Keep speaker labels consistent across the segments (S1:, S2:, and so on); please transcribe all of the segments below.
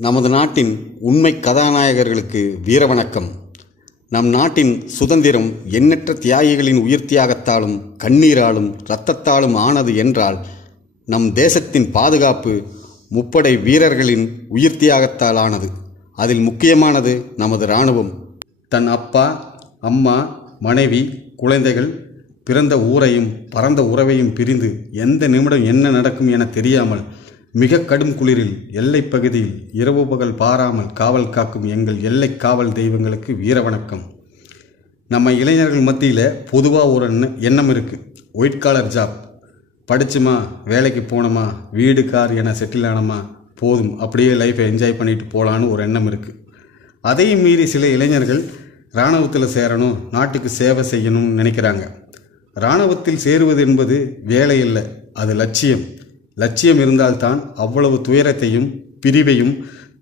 S1: நமது நாட்டின் உண்மை கதாநாயகர்களுக்கு வீரவணக்கம். நம் நாட்டின் சுதந்திரம் எண்ணற்ற தியாகிகளின் உயிர் தியாகத்தாலும் கண்ணீராலும் இரத்தத்தாலும் ஆனது என்றால் நம் தேசத்தின் பாதுகாப்பு முப்படை வீரர்களின் உயிர் தியாகத்தால் ஆனது அதில் முக்கியமானது நமது இராணுவம். தன் அப்பா அம்மா மனைவி குழந்தைகள் பிறந்த ஊரையும் பரந்த உறவையும் பிரிந்து எந்த நிமிடம் என்ன நடக்கும் என தெரியாமல் மிக கடும் குளிரில் எல்லை பகுதியில் இரவு பகல் பாராமல் காவல் காக்கும் எங்கள் எல்லை காவல் தெய்வங்களுக்கு வீரவணக்கம். நம்ம இளைஞர்கள் மத்தியில் பொதுவாக ஒரு எண்ண- எண்ணம் இருக்குது ஒயிட் காலர் ஜாப் படிச்சுமா வேலைக்கு போனோமா வீடு கார் என செட்டில் ஆனோமா போதும் அப்படியே லைஃப்பை என்ஜாய் பண்ணிட்டு போகலான்னு ஒரு எண்ணம் இருக்குது அதையும் மீறி சில இளைஞர்கள் இராணுவத்தில் சேரணும் நாட்டுக்கு சேவை செய்யணும்னு நினைக்கிறாங்க. இராணுவத்தில் சேருவது என்பது வேலை இல்லை அது லட்சியம். லட்சியம் இருந்தால்தான் அவ்வளவு துயரத்தையும் பிரிவையும்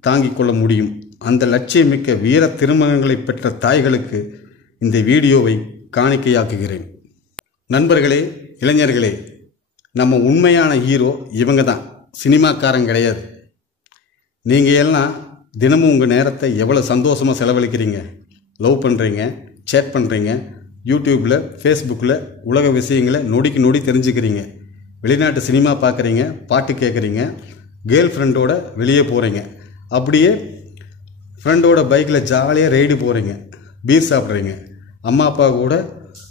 S1: தாங்கிக் கொள்ள முடியும். அந்த லட்சியமிக்க வீர திருமகங்களை பெற்ற தாய்களுக்கு இந்த வீடியோவை காணிக்கையாக்குகிறேன். நண்பர்களே இளைஞர்களே நம்ம உண்மையான ஹீரோ இவங்க தான் சினிமாக்காரன் கிடையாது. நீங்கள் எல்லாம் தினமும் உங்கள் நேரத்தை எவ்வளோ சந்தோஷமாக செலவழிக்கிறீங்க? லவ் பண்ணுறீங்க சேட் பண்ணுறீங்க யூடியூப்பில் ஃபேஸ்புக்கில் உலக விஷயங்களை நொடிக்கு நொடி தெரிஞ்சுக்கிறீங்க. வெளிநாட்டு சினிமா பார்க்குறீங்க பாட்டு கேட்குறீங்க கேர்ள் ஃப்ரெண்டோட வெளியே போகிறீங்க அப்படியே ஃப்ரெண்டோட பைக்கில் ஜாலியாக ரைடு போகிறீங்க பீர் சாப்பிட்றீங்க. அம்மா அப்பா கூட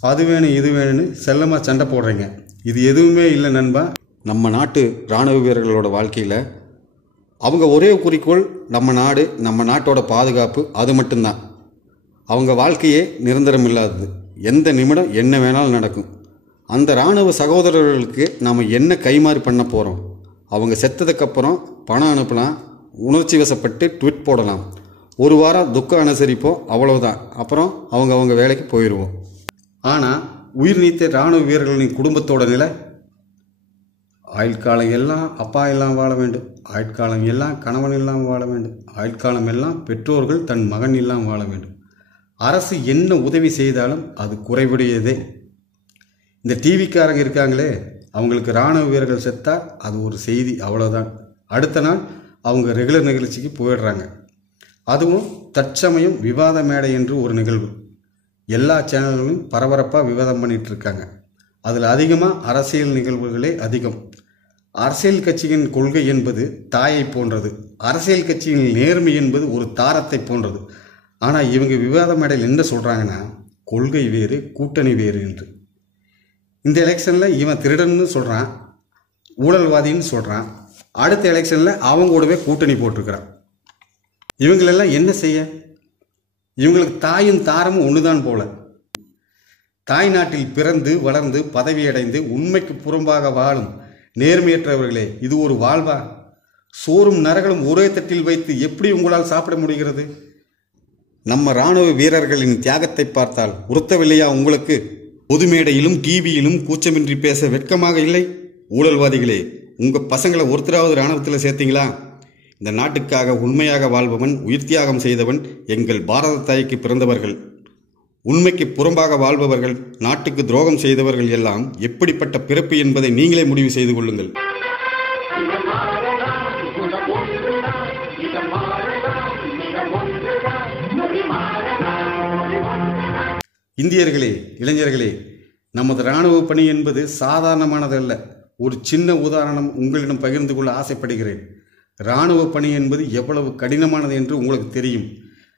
S1: அது வேணும் இது வேணும்னு செல்லமாக சண்டை போடுறீங்க. இது எதுவுமே இல்லை நண்பா. நம்ம நாட்டு இராணுவ வீரர்களோட வாழ்க்கையில் அவங்க ஒரே குறிக்கோள் நம்ம நாடு நம்ம நாட்டோட பாதுகாப்பு அது மட்டும்தான். அவங்க வாழ்க்கையே நிரந்தரம் இல்லாதது. எந்த நிமிடம் என்ன வேணாலும் நடக்கும். அந்த இராணுவ சகோதரர்களுக்கு நாம் என்ன கைமாறி பண்ண போகிறோம் அவங்க செத்ததுக்கப்புறம் பணம் அனுப்பலாம் உணர்ச்சி வசப்பட்டு ட்விட் போடலாம். ஒரு வாரம் துக்கம் அனுசரிப்போம் அவ்வளவுதான். அப்புறம் அவங்க அவங்க வேலைக்கு போயிடுவோம் ஆனால் உயிர் நீத்த இராணுவ வீரர்களின் குடும்பத்தோட நிலை ஆயுட்காலம் எல்லாம் அப்பா எல்லாம் வாழ வேண்டும் ஆயுட்காலம் எல்லாம் கணவன் எல்லாம் வாழ வேண்டும் ஆயுட்காலம் எல்லாம் பெற்றோர்கள் தன் மகன் எல்லாம் வாழ வேண்டும். அரசு என்ன உதவி செய்தாலும் அது குறைவுடையதே. இந்த டிவிக்காரங்க இருக்காங்களே அவங்களுக்கு இராணுவ வீரர்கள் செத்தா அது ஒரு செய்தி அவ்வளோதான் அடுத்த நாள் அவங்க ரெகுலர் நிகழ்ச்சிக்கு போயிடுறாங்க. அதுவும் தற்சமயம் விவாத மேடை என்று ஒரு நிகழ்வு. எல்லா சேனல்களும் பரபரப்பாக விவாதம் பண்ணிட்டு இருக்காங்க. அதில் அதிகமாக அரசியல் நிகழ்வுகளே அதிகம். அரசியல் கட்சியின் கொள்கை என்பது தாயை போன்றது. அரசியல் கட்சியின் நேர்மை என்பது ஒரு தாரத்தை போன்றது. ஆனால் இவங்க விவாத மேடையில் என்ன சொல்கிறாங்கன்னா கொள்கை வேறு கூட்டணி வேறு என்று. இந்த எலெக்ஷனில் இவன் திருடன்னு சொல்கிறான் ஊழல்வாதின்னு சொல்கிறான் அடுத்த எலெக்ஷனில் அவங்க கூடவே கூட்டணி போட்டிருக்கிறான். இவங்களெல்லாம் என்ன செய்ய? இவங்களுக்கு தாயும் தாரமும் ஒண்ணுதான் போல. தாய் நாட்டில் பிறந்து வளர்ந்து பதவியடைந்து உண்மைக்கு புறம்பாக வாழும் நேர்மையற்றவர்களே இது ஒரு வாழ்வா? சோறும் நரகளும் ஒரே தட்டில் வைத்து எப்படி உங்களால் சாப்பிட முடிகிறது? நம்ம ராணுவ வீரர்களின் தியாகத்தை பார்த்தால் உறுத்தவில்லையா உங்களுக்கு? பொது மேடையிலும் டிவியிலும் கூச்சமின்றி பேச வெட்கமாக இல்லை? ஊழல்வாதிகளே உங்க பசங்களை ஒருத்தராவது ராணுவத்தில் சேர்த்தீங்களா? இந்த நாட்டுக்காக உண்மையாக வாழ்பவன் உயிர் தியாகம் செய்தவன் எங்கள் பாரத தாய்க்கு பிறந்தவர்கள். உண்மைக்கு புறம்பாக வாழ்பவர்கள் நாட்டுக்கு துரோகம் செய்தவர்கள் எல்லாம் எப்படிப்பட்ட பிறப்பு என்பதை நீங்களே முடிவு செய்து கொள்ளுங்கள். இந்தியர்களே இளைஞர்களே நமது இராணுவ பணி என்பது சாதாரணமானதல்ல ஒரு சின்ன உதாரணம் உங்களிடம் பகிர்ந்து கொள்ள ஆசைப்படுகிறேன். இராணுவ பணி என்பது எவ்வளவு கடினமானது என்று உங்களுக்கு தெரியும்.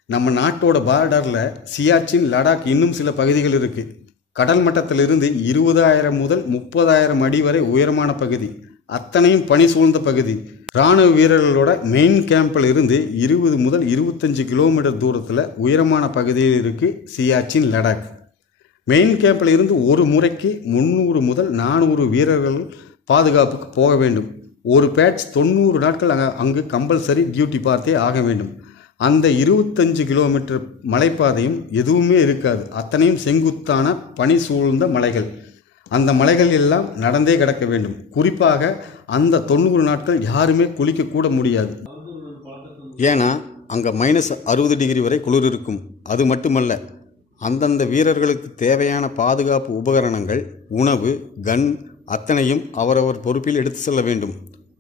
S1: நம்ம நாட்டோட பார்டரில் சியாச்சின் லடாக் இன்னும் சில பகுதிகள் இருக்குது கடல் மட்டத்திலிருந்து இருபதாயிரம் முதல் முப்பதாயிரம் அடி வரை உயரமான பகுதி. அத்தனையும் பனி சூழ்ந்த பகுதி. ராணுவ வீரர்களோட மெயின் கேம்பில் இருந்து இருபது முதல் இருபத்தஞ்சு கிலோமீட்டர் தூரத்தில் உயரமான பகுதியில் இருக்கு சியாச்சின் லடாக். மெயின் கேம்பில் இருந்து ஒரு முறைக்கு முந்நூறு முதல் நானூறு வீரர்கள் பாதுகாப்புக்கு போக வேண்டும். ஒரு பேட்ச் தொண்ணூறு நாட்கள் அங்கே அங்கு கம்பல்சரி டியூட்டி பார்த்தே ஆக வேண்டும். அந்த இருபத்தஞ்சு கிலோமீட்டர் மலைப்பாதையும் எதுவுமே இருக்காது. அத்தனையும் செங்குத்தான பனி சூழ்ந்த மலைகள். அந்த மலைகள் எல்லாம் நடந்தே கிடக்க வேண்டும். குறிப்பாக அந்த தொண்ணூறு நாட்கள் யாருமே குளிக்கக்கூட முடியாது. ஏன்னா அங்கே மைனஸ் அறுபது டிகிரி வரை குளிர் இருக்கும். அது மட்டுமல்ல அந்தந்த வீரர்களுக்கு தேவையான பாதுகாப்பு உபகரணங்கள் உணவு கன் அத்தனையும் அவரவர் பொறுப்பில் எடுத்து செல்ல வேண்டும்.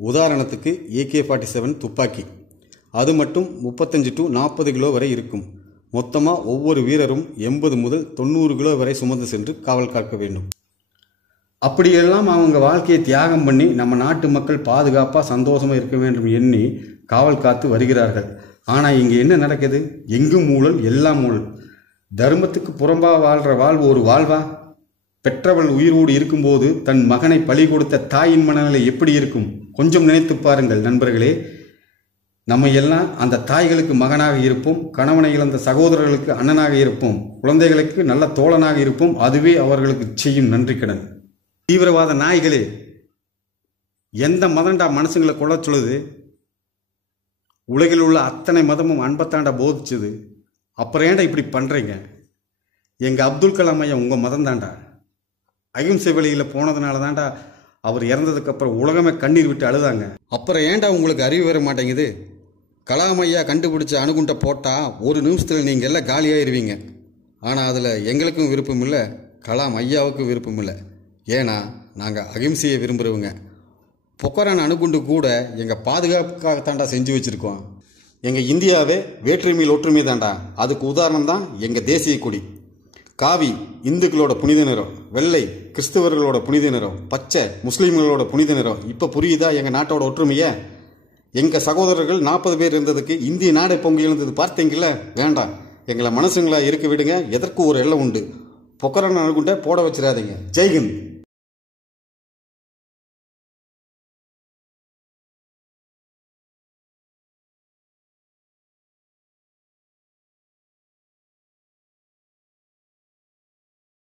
S1: உதாரணத்துக்கு ஏகே ஃபார்ட்டி செவன் துப்பாக்கி. அது மட்டும் முப்பத்தஞ்சு டு நாற்பது கிலோ வரை இருக்கும். மொத்தமாக ஒவ்வொரு வீரரும் எண்பது முதல் தொண்ணூறு கிலோ வரை சுமந்து சென்று காவல் காக்க வேண்டும். அப்படியெல்லாம் அவங்க வாழ்க்கையை தியாகம் பண்ணி நம்ம நாட்டு மக்கள் பாதுகாப்பாக சந்தோஷமாக இருக்க வேண்டும் எண்ணி காவல் காத்து வருகிறார்கள். ஆனால் இங்கே என்ன நடக்குது? எங்கும் ஊழல் எல்லாம் ஊழல் தர்மத்துக்கு புறம்பாக வாழ்கிற வாழ்வு ஒரு வாழ்வா? பெற்றவள் உயிரோடு இருக்கும்போது தன் மகனை பலி கொடுத்த தாயின் மனநிலை எப்படி இருக்கும்? கொஞ்சம் நினைத்து பாருங்கள் நண்பர்களே. நம்ம எல்லாம் அந்த தாய்களுக்கு மகனாக இருப்போம். கணவனை இழந்த சகோதரர்களுக்கு அண்ணனாக இருப்போம். குழந்தைகளுக்கு நல்ல தோழனாக இருப்போம். அதுவே அவர்களுக்கு செய்யும் நன்றி கடன். தீவிரவாத நாய்களே எந்த மதம்டா மனுஷங்களை கொள்ள சொல்லுது? உலகில் உள்ள அத்தனை மதமும் அன்பத்தாண்டா போதிச்சுது. அப்புறம் ஏன்டா இப்படி பண்ணுறீங்க எங்கள் அப்துல் கலாம் ஐயா உங்கள் மதம் தாண்டா அகிம்சை வழியில் போனதுனால தாண்டா அவர் இறந்ததுக்கப்புறம் உலகமே கண்ணீர் விட்டு அழுதாங்க. அப்புறம் ஏன்டா உங்களுக்கு அறிவு வர மாட்டேங்குது? கலாம் ஐயா கண்டுபிடிச்ச அணுகுண்டை போட்டால் ஒரு நிமிஷத்தில் நீங்கள் எல்லாம் காலியாயிருவீங்க. ஆனால் அதில் எங்களுக்கும் விருப்பம் இல்லை கலாம் ஐயாவுக்கும் விருப்பம் இல்லை. ஏன்னா நாங்கள் அகிம்சையை விரும்புகிறவங்க பொக்கரான் அணுகுண்டு கூட எங்கள் பாதுகாப்புக்காகத்தாண்டா செஞ்சு வச்சுருக்கோம். எங்கள் இந்தியாவே வேற்றுமையில் ஒற்றுமை தாண்டா அதுக்கு உதாரணம் தான் எங்கள் தேசிய கொடி. காவி இந்துக்களோட புனித நிறம். வெள்ளை கிறிஸ்தவர்களோட புனித நிறம். பச்சை முஸ்லீம்களோட புனித நிறம். இப்போ புரியுதா எங்கள் நாட்டோட ஒற்றுமையை? எங்கள் சகோதரர்கள் நாற்பது பேர் இருந்ததுக்கு இந்திய நாடை பொங்கி எழுந்தது பார்த்தீங்கள வேண்டாம். எங்களை மனசுங்களா இருக்க விடுங்க. எதற்கு ஒரு எல்லை உண்டு? பொக்கரன் அணுகுண்டை போட வச்சிடாதீங்க. ஜெய்ஹிந்த்.